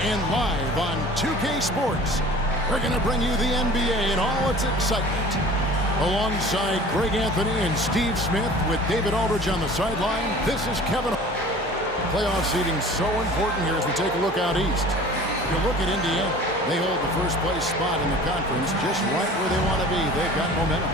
And live on 2K Sports, we're going to bring you the NBA and all its excitement. Alongside Greg Anthony and Steve Smith with David Aldridge on the sideline, this is Kevin. Playoff seeding so important here as we take a look out east. You look at Indiana, they hold the first place spot in the conference just right where they want to be. They've got momentum.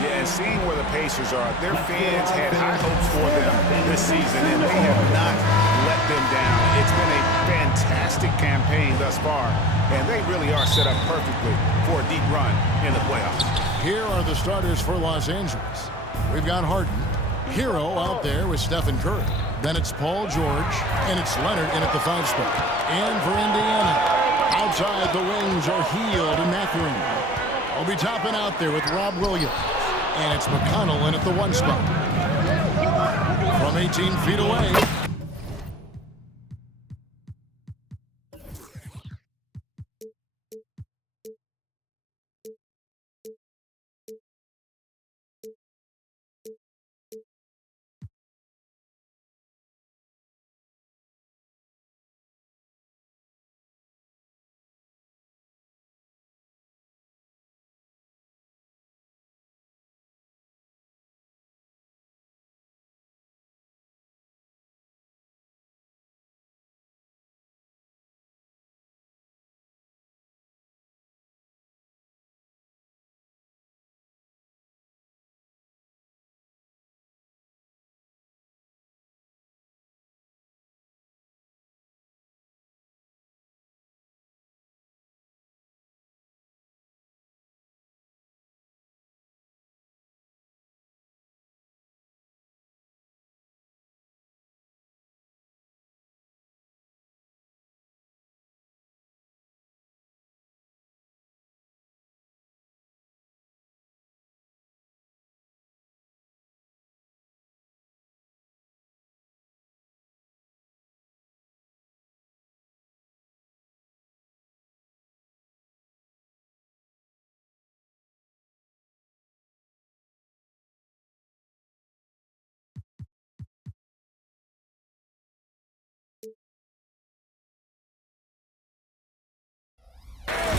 Yeah, and seeing where the Pacers are, their fans had high hopes for them this season, and they have not let them down. It's been a fantastic campaign thus far, and they really are set up perfectly for a deep run in the playoffs. Here are the starters for Los Angeles. We've got Harden, Hero out there with Stephen Curry. Then it's Paul George, and it's Leonard in at the 5 spot. And for Indiana, outside the wings are Hield and Mathurin. I'll be topping out there with Rob Williams. And it's McConnell in at the 1 spot. From 18 feet away.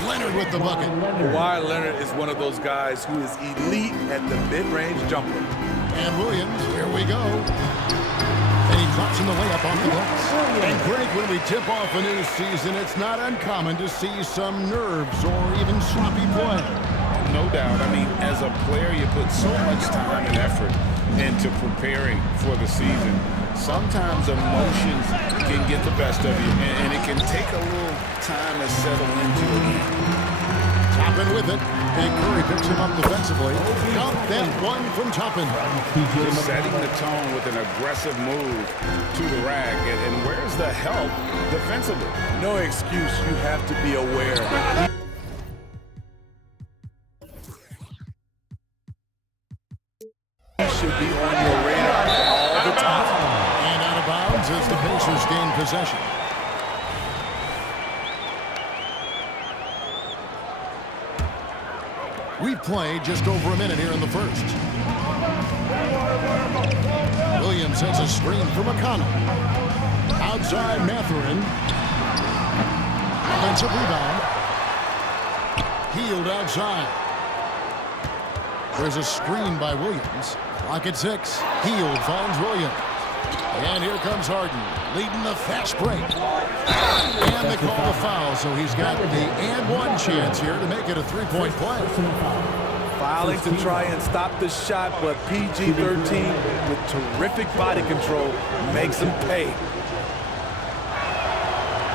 Leonard with the bucket. Kawhi Leonard is one of those guys who is elite at the mid-range jumper. And Williams, here we go. And he drops in the layup off the glass. And Greg, when we tip off a new season, it's not uncommon to see some nerves or even sloppy play. No doubt. I mean, as a player, you put so much time and effort into preparing for the season. Sometimes emotions can get the best of you, and it can take a little time to settle into it. Toppin with it. Big Curry picks him up defensively. Count that one from Toppin. Just setting the tone with an aggressive move to the rack. And where's the help defensively? No excuse. You have to be aware. Should be on your radar all the time. And out of bounds as the Pacers gain possession. We've played just over a minute here in the first. Williams has a screen for McConnell. Outside Mathurin. Offensive rebound. Hield outside. There's a screen by Williams. Clock at 6. Hield finds Williams. And here comes Harden, leading the fast break. And they call the foul, so he's got the and one chance here to make it a three-point play. Fouling to try and stop the shot, but PG-13 with terrific body control makes him pay.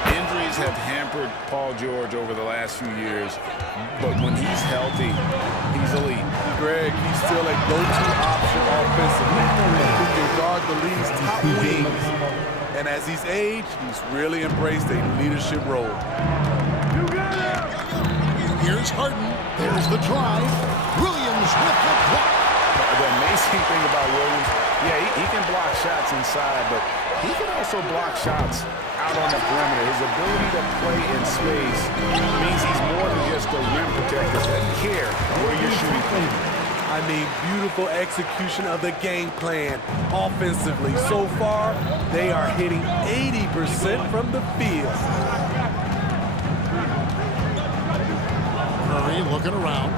Injuries have hampered Paul George over the last few years, but when he's healthy, he's elite. Greg, he's still a go-to option offensively. He can guard the league's top wings. And as he's aged, he's really embraced a leadership role. Here's Harden. There's the drive. Williams with the block. The amazing thing about Williams, yeah, he can block shots inside, but he can also block shots out on the perimeter. His ability to play in space means he's more than just a rim protector. Doesn't care where you're shooting from. I mean, beautiful execution of the game plan offensively. So far, they are hitting 80% from the field. Curry looking around.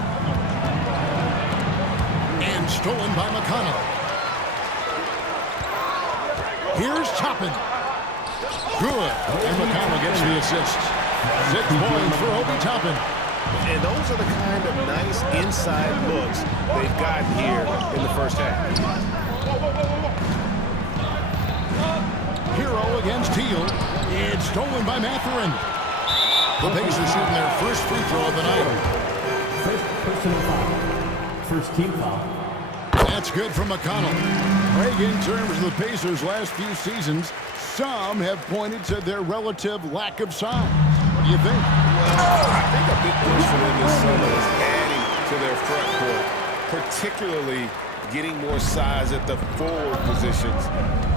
And stolen by McConnell. Here's Toppin. Good. And McConnell gets the assist. 6 points for Obi Toppin. And those are the kind of nice inside looks they've gotten here in the first half. Hero against Hield. It's stolen by Mathurin. The Pacers shooting their first free throw of the night. First personal foul. First team foul. That's good from McConnell. Craig, in terms of the Pacers' last few seasons, some have pointed to their relative lack of size. What do you think? Well, I think a big push for them this summer is adding to their front court, particularly getting more size at the forward positions.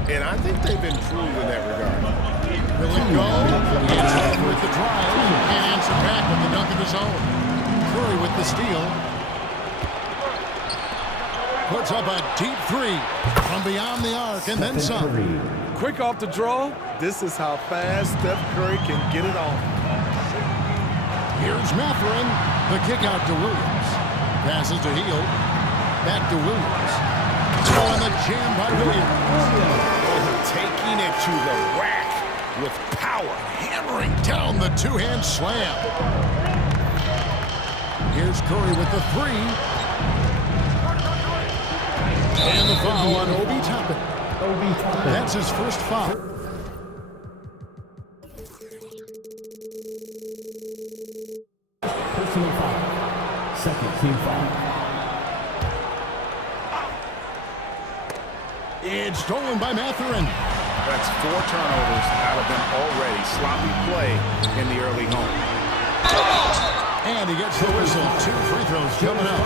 And I think they've improved in that regard. Will it go? It's in with the drive and answer back with the dunk of his own. Curry with the steal. Puts up a deep 3 from beyond the arc and then some. Quick off the draw. This is how fast Steph Curry can get it off. Here's Mathurin. The kick out to Williams. Passes to Hield. Back to Williams. Oh, and the jam by Williams. Taking it to the rack with power. Hammering down the two-hand slam. Here's Curry with the 3. And the foul on Obi Toppin. That's his first foul. Personal foul. Second team foul. It's stolen by Mathurin. That's 4 turnovers out of them already. Sloppy play in the early going. And he gets the whistle. 2 free throws coming up.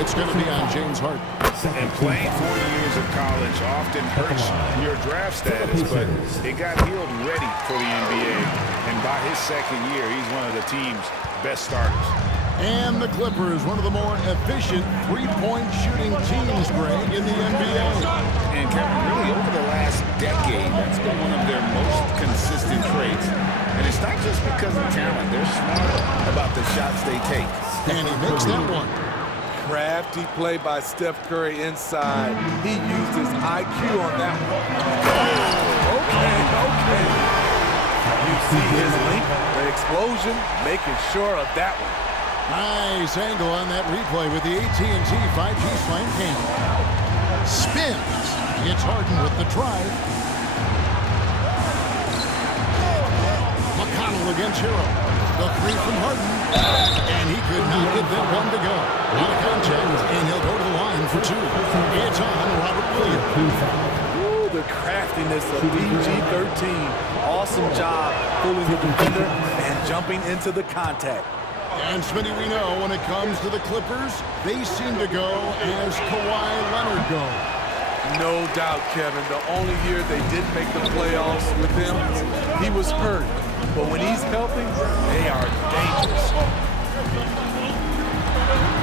It's going to be on James Harden. And playing 4 years of college often hurts your draft status, but it got Hield ready for the NBA. And by his second year, he's one of the team's best starters. And the Clippers, one of the more efficient three-point shooting teams, Greg, in the NBA. And Kevin, really over the last decade, that's been one of their most consistent traits. And it's not just because of talent. They're smart about the shots they take. And he makes that one. Crafty play by Steph Curry inside. He used his IQ on that one. Okay. You see his link, the explosion, making sure of that one. Nice angle on that replay with the AT&T 5G Slam Cam. Spins. It's Harden with the drive. McConnell against Hero. The 3 from Harden. And he could not get that one to go. A lot of contact, and he'll go to the line for 2. It's on Robert Williams. Ooh, the craftiness of PG-13. Awesome job fooling the defender and jumping into the contact. And Smitty, we know when it comes to the Clippers, they seem to go as Kawhi Leonard goes. No doubt, Kevin. The only year they didn't make the playoffs with him, he was hurt. But when he's healthy, they are dangerous.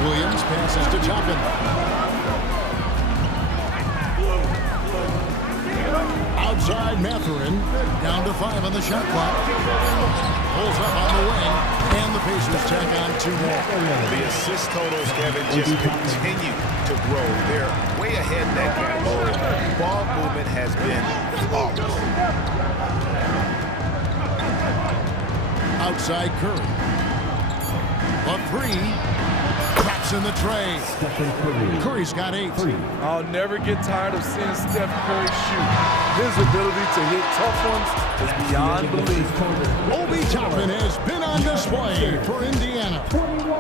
Williams passes to Toppin. Outside Mathurin, down to 5 on the shot clock. Pulls up on the wing, and the Pacers tack on 2 more. The assist totals, Kevin, just continue to grow. They're way ahead in that category. Ball movement has been flawless. Outside Curry. A 3. Drops in the tray. Curry's got 8. I'll never get tired of seeing Steph Curry shoot. His ability to hit tough ones is beyond belief. Obi Toppin has been on display for Indiana.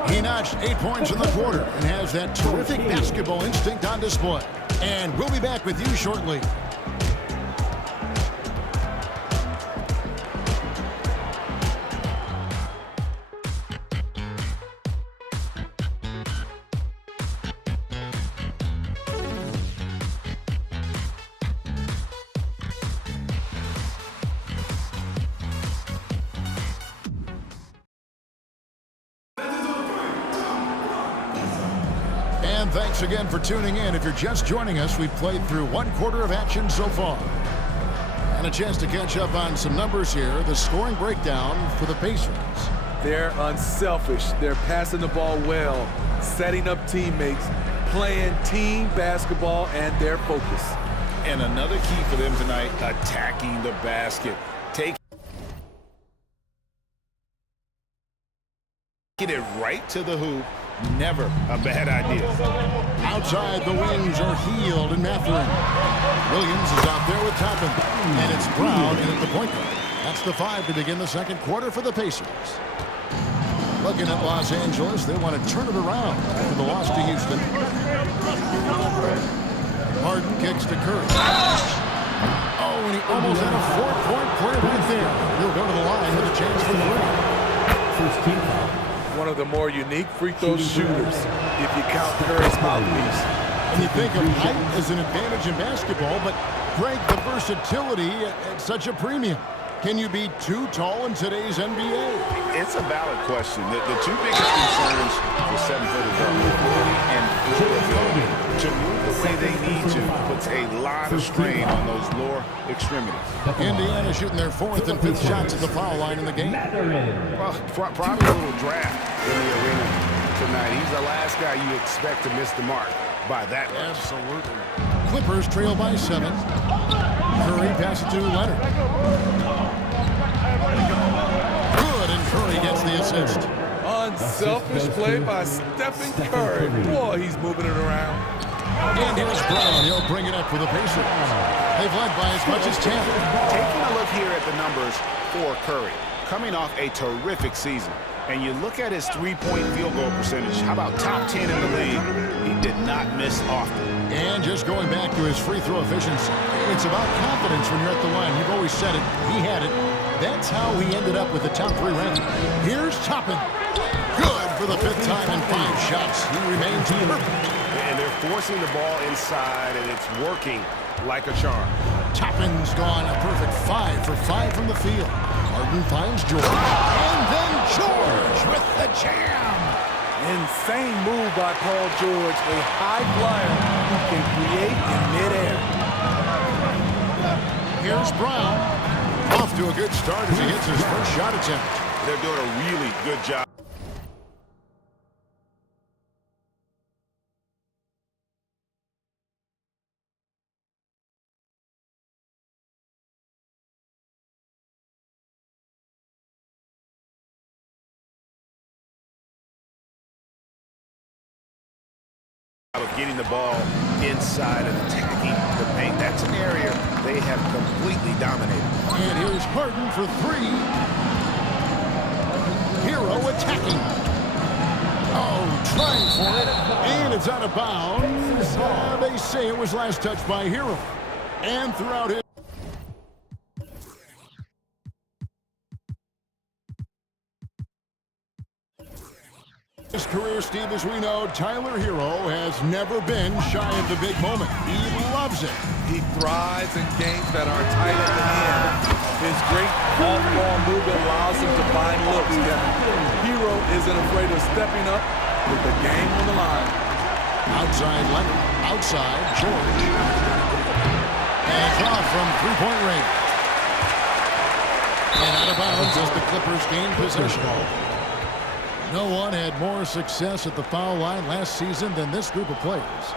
He notched 8 points in the quarter and has that terrific basketball instinct on display. And we'll be back with you shortly. And thanks again for tuning in. If you're just joining us, we've played through 1/4 of action so far. And a chance to catch up on some numbers here. The scoring breakdown for the Pacers. They're unselfish. They're passing the ball well, setting up teammates, playing team basketball, and their focus. And another key for them tonight, attacking the basket. Taking it right to the hoop, never a bad idea. Outside the wings are Hield and Mathurin. Williams is out there with Toppin. And it's Brown in at the point guard. That's the 5 to begin the second quarter for the Pacers. Looking at Los Angeles, they want to turn it around after the loss to Houston. Harden kicks to Curry. Oh, and he almost had a 4-point play right there. He'll go to the line with a chance for 3. First team foul. One of the more unique free throw shooters, if you count Curry's mouthpiece. And you think of height as an advantage in basketball, but Greg, the versatility at such a premium. Can you be too tall in today's NBA? It's a valid question. The two biggest concerns for 7-footers are mobility and durability. To move the way they need to puts a lot of strain on those lower extremities. Indiana shooting their 4th and 5th shots at the foul line in the game. Well, probably a little draft in the arena tonight. He's the last guy you expect to miss the mark by that much. Absolutely. Clippers trail by 7. Curry passes to Leonard. Good, and Curry gets the assist. Unselfish play by Stephen Curry. Boy, he's moving it around. And here's Brown. He'll bring it up for the Pacers. They've led by as much as 10. Taking a look here at the numbers for Curry, coming off a terrific season, and you look at his 3-point field goal percentage, how about top 10 in the league? He did not miss often. And just going back to his free throw efficiency, it's about confidence when you're at the line. You've always said it. He had it. That's how he ended up with the top 3 ranking. Here's Toppin. Good for the 5th time in 5 shots. He remains perfect. And they're forcing the ball inside, and it's working like a charm. Toppin's gone a perfect 5 for 5 from the field. Harden finds George. And then George with the jam. Insane move by Paul George, a high flyer who can create in midair. Here's Brown. Off to a good start as he hits his first shot attempt. They're doing a really good job. Of getting the ball inside and attacking the paint. That's an area they have completely dominated. And here's Harden for 3. Hero attacking. Oh, trying for it. And it's out of bounds. They say it was last touched by Hero. And throughout his career, Steve, as we know, Tyler Hero has never been shy of the big moment. He loves it. He thrives in games that are tight at the end. His great off-ball movement allows him to find looks. Hero isn't afraid of stepping up with the game on the line. Outside Leonard. Outside George. And it's off from 3-point range. And out of bounds as the Clippers gain possession. No one had more success at the foul line last season than this group of players.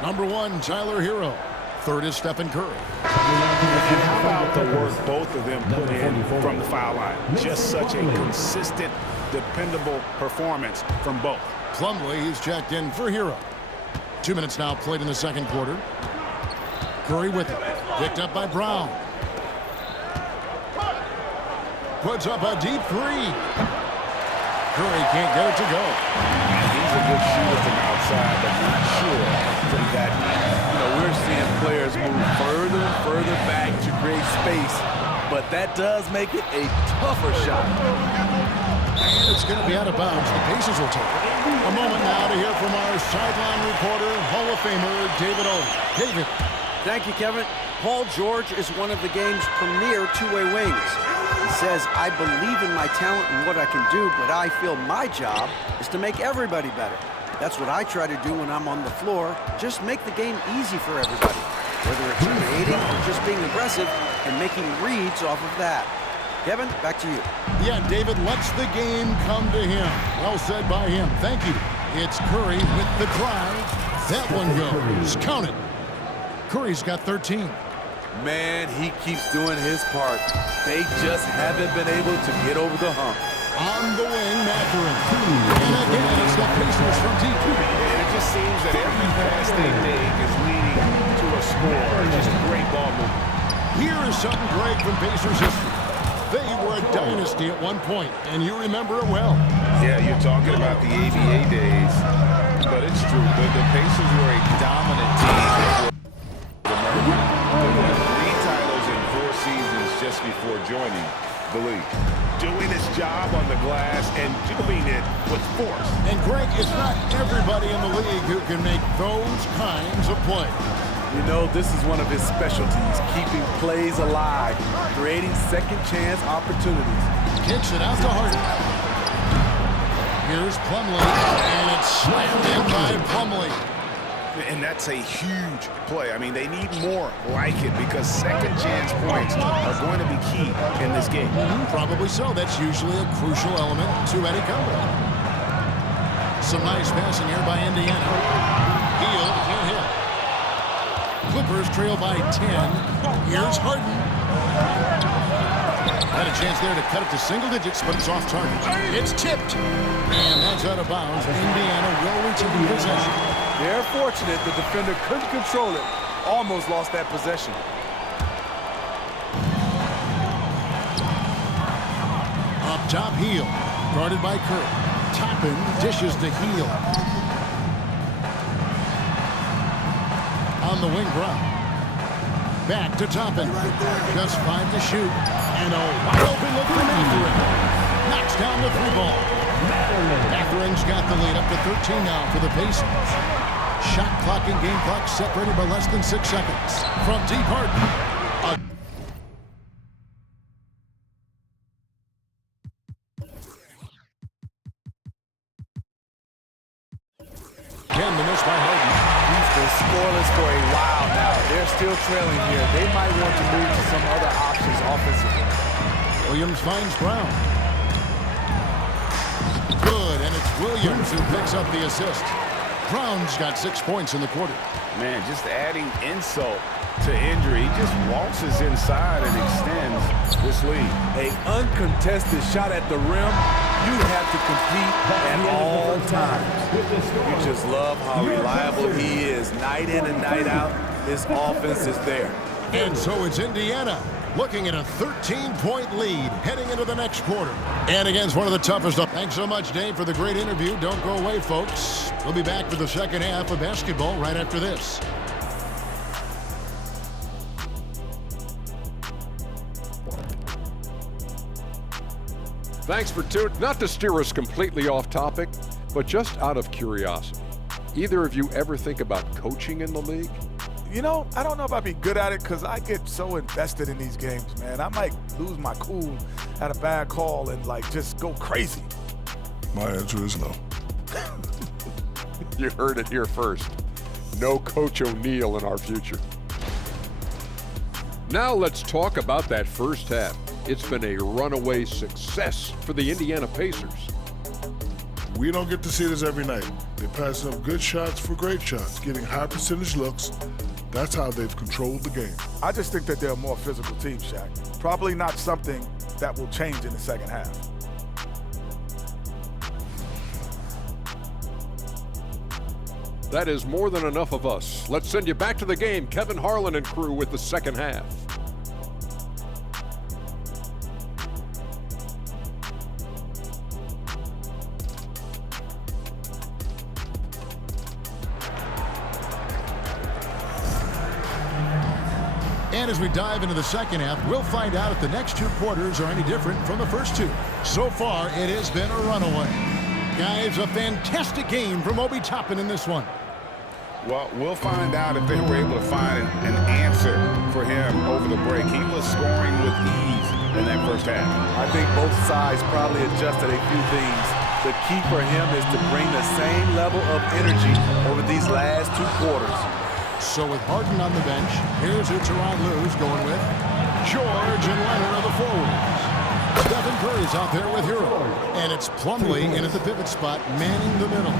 Number 1, Tyler Hero. 3rd is Stephen Curry. And how about the work both of them put in from the foul line? Just such a consistent, dependable performance from both. Plumlee, he's checked in for Hero. 2 minutes now played in the second quarter. Curry with it. Picked up by Brown. Puts up a deep 3. Curry can't get it to go. He's a good shooter from outside, but not sure from that. We're seeing players move further and further back to create space, but that does make it a tougher shot. And it's going to be out of bounds. The Pacers will take it. A moment now to hear from our sideline reporter, Hall of Famer David Owen. David. Thank you, Kevin. Paul George is one of the game's premier two-way wings. He says, I believe in my talent and what I can do, but I feel my job is to make everybody better. That's what I try to do when I'm on the floor. Just make the game easy for everybody. Whether it's creating or just being aggressive and making reads off of that. Kevin, back to you. Yeah, David lets the game come to him. Well said by him. Thank you. It's Curry with the drive. That one goes. Count it. Curry's got 13. Man, he keeps doing his part. They just haven't been able to get over the hump. On the wing, Mathurin. And again, it's the Pacers from deep. And it just seems that every pass they make is leading to a score. Just a great ball movement. Here is something great from Pacers history. They were a dynasty at one point, and you remember it well. Yeah, you're talking about the ABA days, but it's true. The Pacers were a dominant team. They won 3 titles in 4 seasons just before joining the league. Doing his job on the glass and doing it with force. And Greg, it's not everybody in the league who can make those kinds of plays. You know, this is one of his specialties, keeping plays alive, creating second-chance opportunities. Kicks it out to Harden. Here's Plumlee, and it's slammed in by Plumlee. And that's a huge play. I mean, they need more like it because second-chance points are going to be key in this game. Probably so. That's usually a crucial element to any comeback. Some nice passing here by Indiana. Hield can't hit. Clippers trail by 10. Here's Harden. Had a chance there to cut it to single digits, but it's off target. It's tipped. And that's out of bounds. Indiana will retain possession. They're fortunate the defender couldn't control it. Almost lost that possession. Up top, Hield. Guarded by Curry. Toppin dishes to Hield. On the wing, Brown. Back to Toppin. Just 5 to shoot. And a wide open look for Mathurin. Knocks down the 3-ball. Mathurin's got the lead up to 13 now for the Pacers. Shot clock and game clock separated by less than 6 seconds. From deep, Harden. Again, the miss by Harden. He's been scoreless for a while now. They're still trailing here. They might want to move to some other options offensively. Williams finds Brown. Good, and it's Williams who picks up the assist. Brown's got 6 points in the quarter. Man, just adding insult to injury. He just waltzes inside and extends this lead. An uncontested shot at the rim, you have to compete at all times. You just love how reliable he is. Night in and night out, his offense is there. And so it's Indiana looking at a 13-point lead heading into the next quarter. And against one of the toughest. Thanks so much, Dave, for the great interview. Don't go away, folks. We'll be back for the second half of basketball right after this. Thanks for tuning. Not to steer us completely off topic, but just out of curiosity. Either of you ever think about coaching in the league? You know, I don't know if I'd be good at it because I get so invested in these games, man. I might lose my cool at a bad call and, like, just go crazy. My answer is no. You heard it here first. No Coach O'Neal in our future. Now let's talk about that first half. It's been a runaway success for the Indiana Pacers. We don't get to see this every night. They pass up good shots for great shots, getting high percentage looks. That's how they've controlled the game. I just think that they're a more physical team, Shaq. Probably not something that will change in the second half. That is more than enough of us. Let's send you back to the game. Kevin Harlan and crew with the second half. And as we dive into the second half, we'll find out if the next 2 quarters are any different from the first 2. So far, it has been a runaway. Guys, a fantastic game from Obi Toppin in this one. Well, we'll find out if they were able to find an answer for him over the break. He was scoring with ease in that first half. I think both sides probably adjusted a few things The key for him is to bring the same level of energy over these last 2 quarters. So with Harden on the bench, here's who Tyronn Lue's going with. George and Leonard are the forwards. Stephen Curry's out there with Hield. And it's Plumlee in at the pivot spot, manning the middle.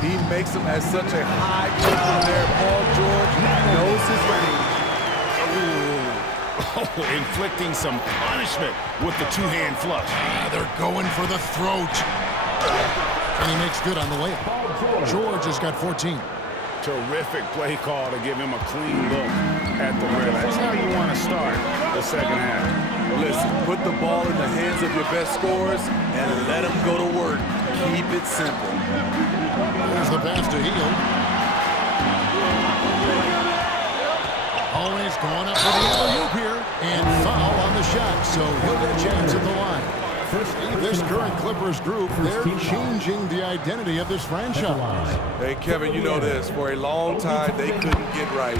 He makes them at such a high clip in there. Paul George knows his range. Oh, inflicting some punishment with the two-hand flush. They're going for the throat. And he makes good on the way. George has got 14. Terrific play call to give him a clean look at the rim. That's how you want to start the second half. Listen, put the ball in the hands of your best scorers and let them go to work. Keep it simple. There's the pass to Hield. Always going up for the alley-oop here. And foul on the shot, so he'll get a chance at the line. This current Clippers group, they're changing the identity of this franchise. Hey, Kevin, you know this. For a long time, they couldn't get right.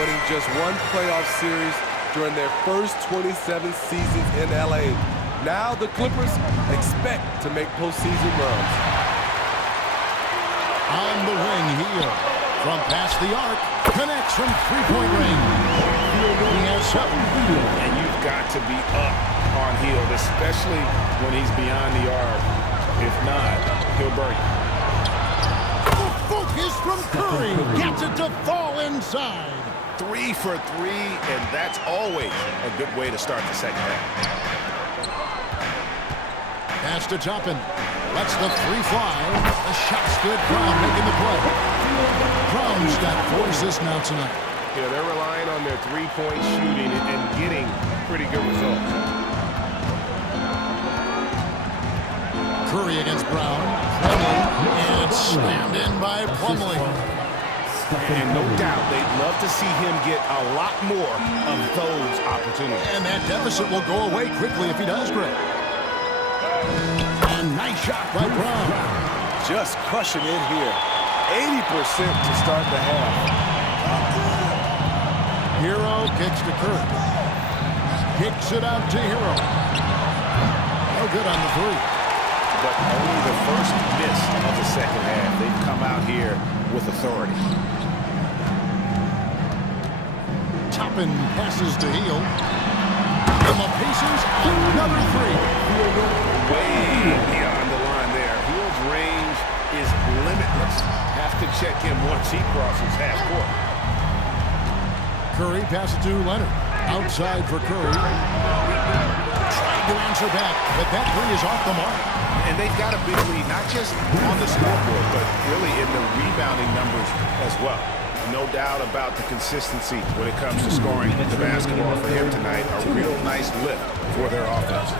Winning just one playoff series during their first 27 seasons in L.A. Now the Clippers expect to make postseason runs. On the wing, Hield. From past the arc, connects from three-point range. He has something. And you've got to be up on Hield, especially when he's beyond the arc. If not, he'll burn you. The focus from Curry gets it to fall inside. 3 for 3, and that's always a good way to start the second half. Pass to Toppin. Lets the three fly. The shot's good. Brown making the play. Brown's got 4 assists now tonight. Yeah, they're relying on their three-point shooting and getting pretty good results. Curry against Brown. Plumlee, and it's slammed in by Plumlee. And no doubt they'd love to see him get a lot more of those opportunities. And that deficit will go away quickly if he does, Greg. A nice shot by Brown. Just crushing it here. 80% to start the half. Hero kicks to Curry. Kicks it out to Hero. No good on the three. But only the first miss of the second half. They've come out here with authority. Toppin passes to Hield. And the Pacers, another three. Way beyond the line there. Hield's range is limitless. Have to check him once he crosses half court. Curry passes to Leonard. Outside for Curry. Trying to answer back, but that three is off the mark. And they've got a big lead, not just on the scoreboard, but really in the rebounding numbers as well. No doubt about the consistency when it comes to scoring the basketball for him tonight. A real nice lift for their offense.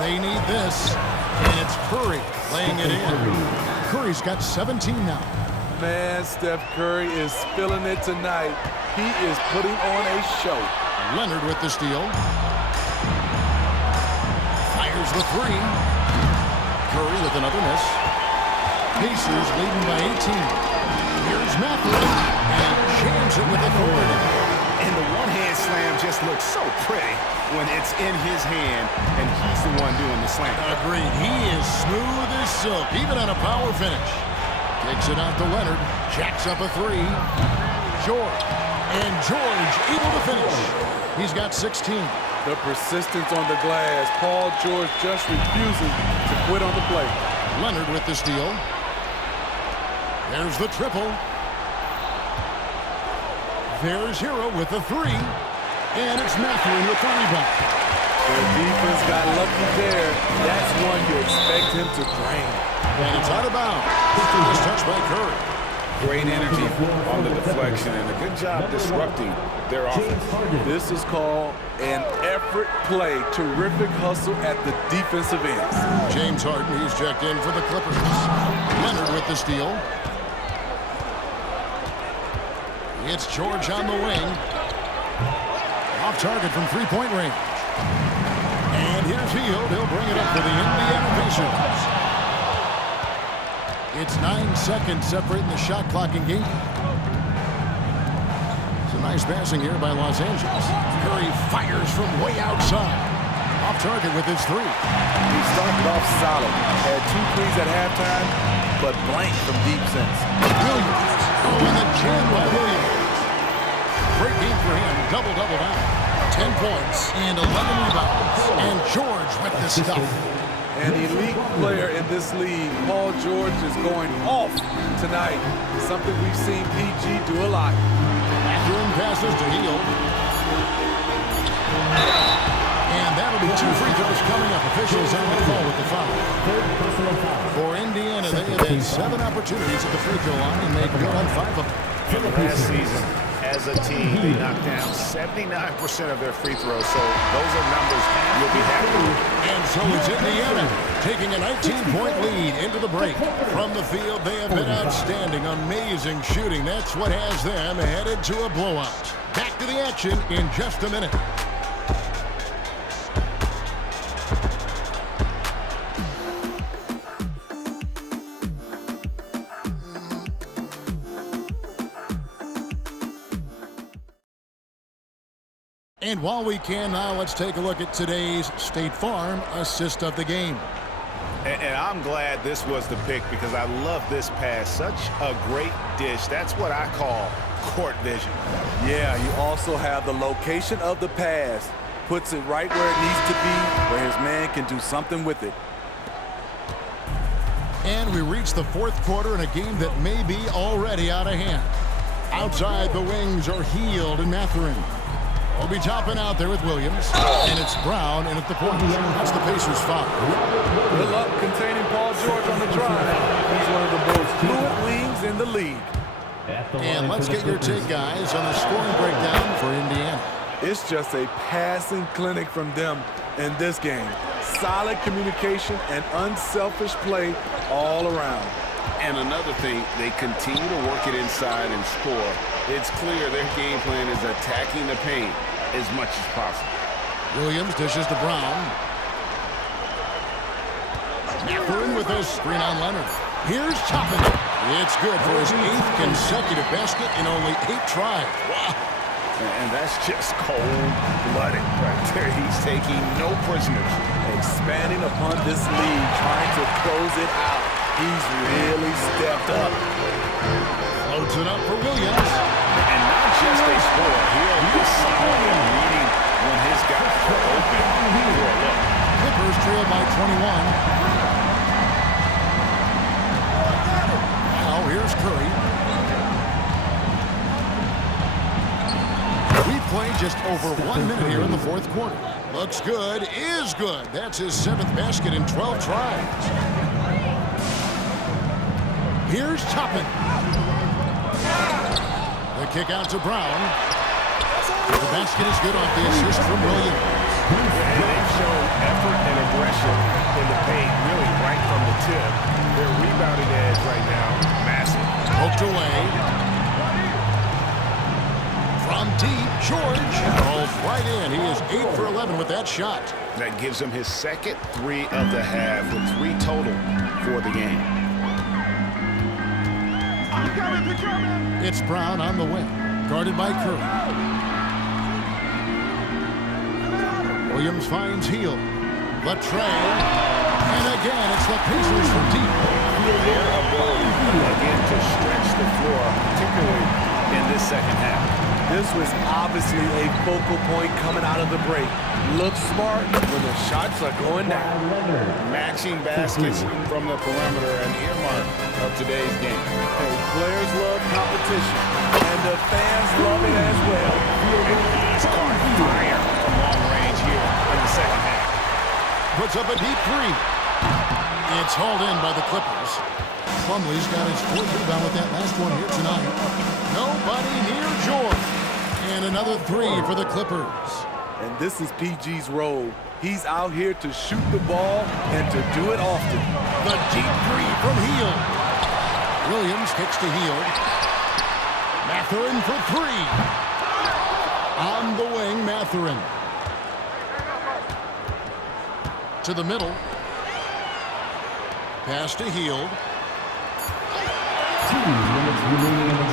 They need this, and it's Curry laying it in. Curry's got 17 now. Man, Steph Curry is spilling it tonight. He is putting on a show. Leonard with the steal. Fires the three. Curry with another miss. Pacers leading by 18. Here's Matthew, and jams it with authority. And the one-hand slam just looks so pretty when it's in his hand, and he's the one doing the slam. Agreed. He is smooth as silk, even on a power finish. Takes it out to Leonard. Jacks up a three. George. And George able to finish. He's got 16. The persistence on the glass. Paul George just refusing to quit on the play. Leonard with the steal. There's the triple. There's Hero with the three. And it's Matthew with the rebound. Their defense got lucky there. That's one you expect him to drain. And it's out of bounds. This touch by Curry. Great energy on the deflection and a good job disrupting their offense. This is called an effort play. Terrific hustle at the defensive end. James Harden, he's checked in for the Clippers. Leonard with the steal. It's George on the wing. Off target from three-point range. And here's Hield. He'll bring it up for the Indiana Pacers. It's 9 seconds separating the shot clock and game. It's a nice passing here by Los Angeles. Curry fires from way outside. off target with his three. He started off solid. Had 2 threes at halftime, but blank from deep since. Williams. Oh, and the jam by Williams. Great game for him. Double-double now. 10 points and 11 rebounds. And George with the stuff. An elite player in this league, Paul George, is going off tonight. Something we've seen PG do a lot. Mathurin passes to Hield. And that'll be 2 free throws coming up. Officials on the call with the foul. For Indiana, they have had 7 opportunities at the free throw line and made good on 5 of them. In the last season, as a team, they knocked down 79% of their free throws, so those are numbers you'll be happy with. And so it's Indiana taking a 19-point lead into the break. From the field, they have been outstanding, amazing shooting. That's what has them headed to a blowout. Back to the action in just a minute. And while we can now, let's take a look at today's State Farm assist of the game. And I'm glad this was the pick because I love this pass. Such a great dish. That's what I call court vision. Yeah, you also have the location of the pass. Puts it right where it needs to be, where his man can do something with it. And we reach the 4th quarter in a game that may be already out of hand. Outside the wings are Hield and Mathurin. We'll be topping out there with Williams. And it's Brown in at the point. That's the Pacers' foul. Good luck containing Paul George on the drive. He's one of the most fluid wings in the league. And let's get your take, guys, on the scoring breakdown for Indiana. It's just a passing clinic from them in this game. Solid communication and unselfish play all around. And another thing, they continue to work it inside and score. It's clear their game plan is attacking the paint as much as possible. Williams dishes to Brown. Mathurin with a screen on Leonard. Here's Toppin. It's good for his 8th consecutive basket in only 8 tries. Wow. And that's just cold-blooded right there. He's taking no prisoners. Expanding upon this lead, trying to close it out. He's really stepped up. Floats it up for Williams. And not just a score. He'll solid in reading when his guys are open for a look. Clippers trail by 21. Now here's Curry. We've played just over 1 minute here in the 4th quarter. Looks good, is good. That's his 7th basket in 12 tries. Here's Toppin. The kick out to Brown. The basket is good off the assist from Williams. They've shown effort and aggression in the paint, really right from the tip. Their rebounding edge right now, massive. Poked away. From deep, George rolls right in. He is 8 for 11 with that shot. That gives him his 2nd 3 of the half, with 3 total for the game. It's Brown on the wing, guarded by Curry. Williams finds Hield. The tray. And again, it's the Pacers from deep. Their ability, again, to stretch the floor, particularly in this 2nd half. This was obviously a focal point coming out of the break. Looks smart when the shots are going down. Matching baskets from the perimeter, an earmark of today's game. Hey, players love competition, and the fans love it as well. And he's caught fire from long range here in the 2nd half. Puts up a deep 3. It's hauled in by the Clippers. Plumlee's got his 4th rebound with that last one here tonight. Nobody near George. And another 3 for the Clippers. And this is PG's role. He's out here to shoot the ball and to do it often. The deep 3 from Hield. Williams kicks to Hield. Mathurin for 3. On the wing, Mathurin. To the middle. Pass to Hield.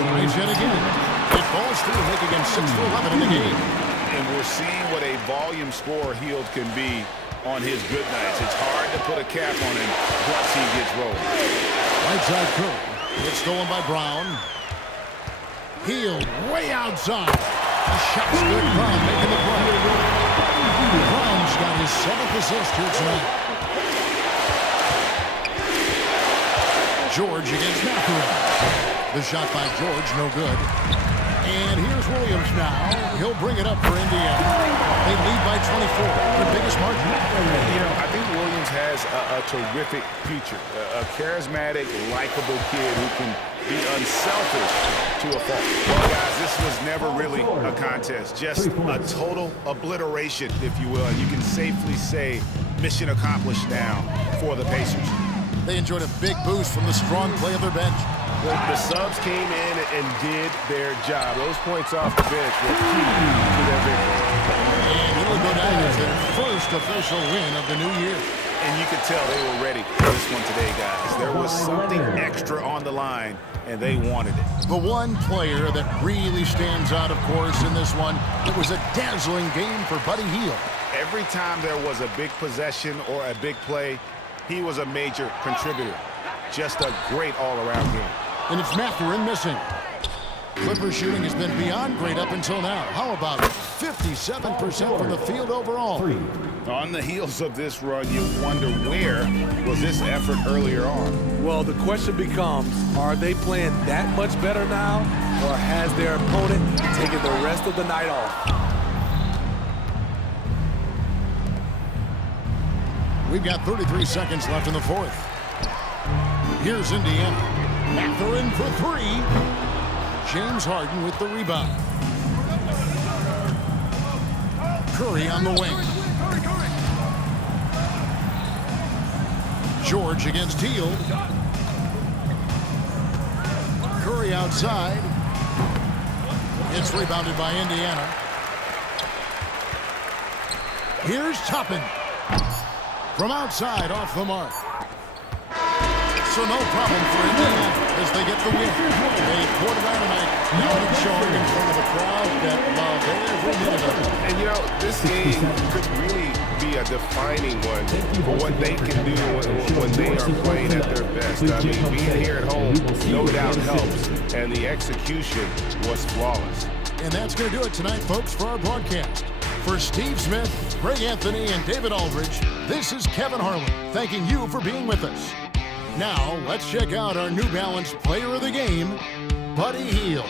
Tries yet again. It falls through, making him 6 for 11 in the game. And we're seeing what a volume scorer Hield can be on his good nights. It's hard to put a cap on him once he gets rolling. Right side Curry. It's stolen by Brown. Hield way outside. The shot's good. Brown making the play. Brown's got his 7th assist here tonight. George against Mathurin. The shot by George, no good. And here's Williams now. He'll bring it up for Indiana. They lead by 24, the biggest margin. You know, I think Williams has a terrific future. A charismatic, likable kid who can be unselfish to a fault. Well, guys, this was never really a contest. Just a total obliteration, if you will. And you can safely say mission accomplished now for the Pacers. They enjoyed a big boost from the strong play of their bench. The subs came in and did their job. Those points off the bench were key to their victory. And it will go down as their first official win of the new year. And you could tell they were ready for this one today, guys. There was something extra on the line, and they wanted it. The one player that really stands out, of course, in this one, it was a dazzling game for Buddy Hield. Every time there was a big possession or a big play, he was a major contributor. Just a great all-around game. And it's Mathurin missing. Clippers shooting has been beyond great up until now. How about 57% from the field overall? On the heels of this run, you wonder where was this effort earlier on? Well, the question becomes, are they playing that much better now, or has their opponent taken the rest of the night off? We've got 33 seconds left in the fourth. Here's Indiana. Mathurin for 3. James Harden with the rebound. Curry on the wing. George against Hield. Curry outside. It's rebounded by Indiana. Here's Toppin. From outside, off the mark. So no problem for Indiana as they get the win. They poured it out tonight. Now it's showing in front of a crowd that loved every minute of it. And you know, this game could really be a defining one for what they can do when they are playing at their best. I mean, being here at home no doubt helps, and the execution was flawless. And that's going to do it tonight, folks, for our broadcast. For Steve Smith, Greg Anthony, and David Aldridge, this is Kevin Harlan thanking you for being with us. Now, let's check out our New Balance Player of the Game, Buddy Hield.